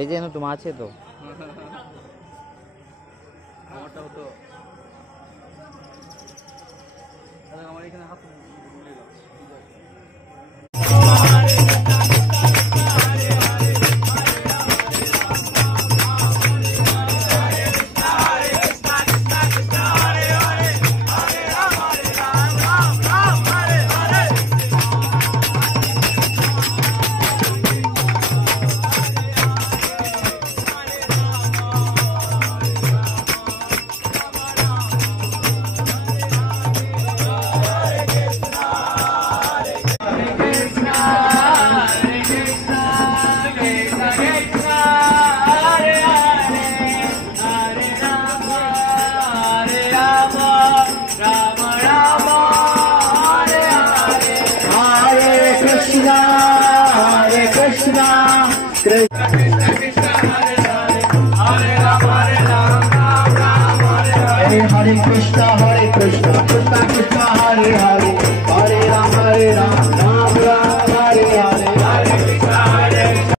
এই যে তোমার আছে তো আমারটাও তো আমার এখানে হাত Hare Krishna, Krishna Krishna, Hare Hare, Hare Ram, Hare Ram.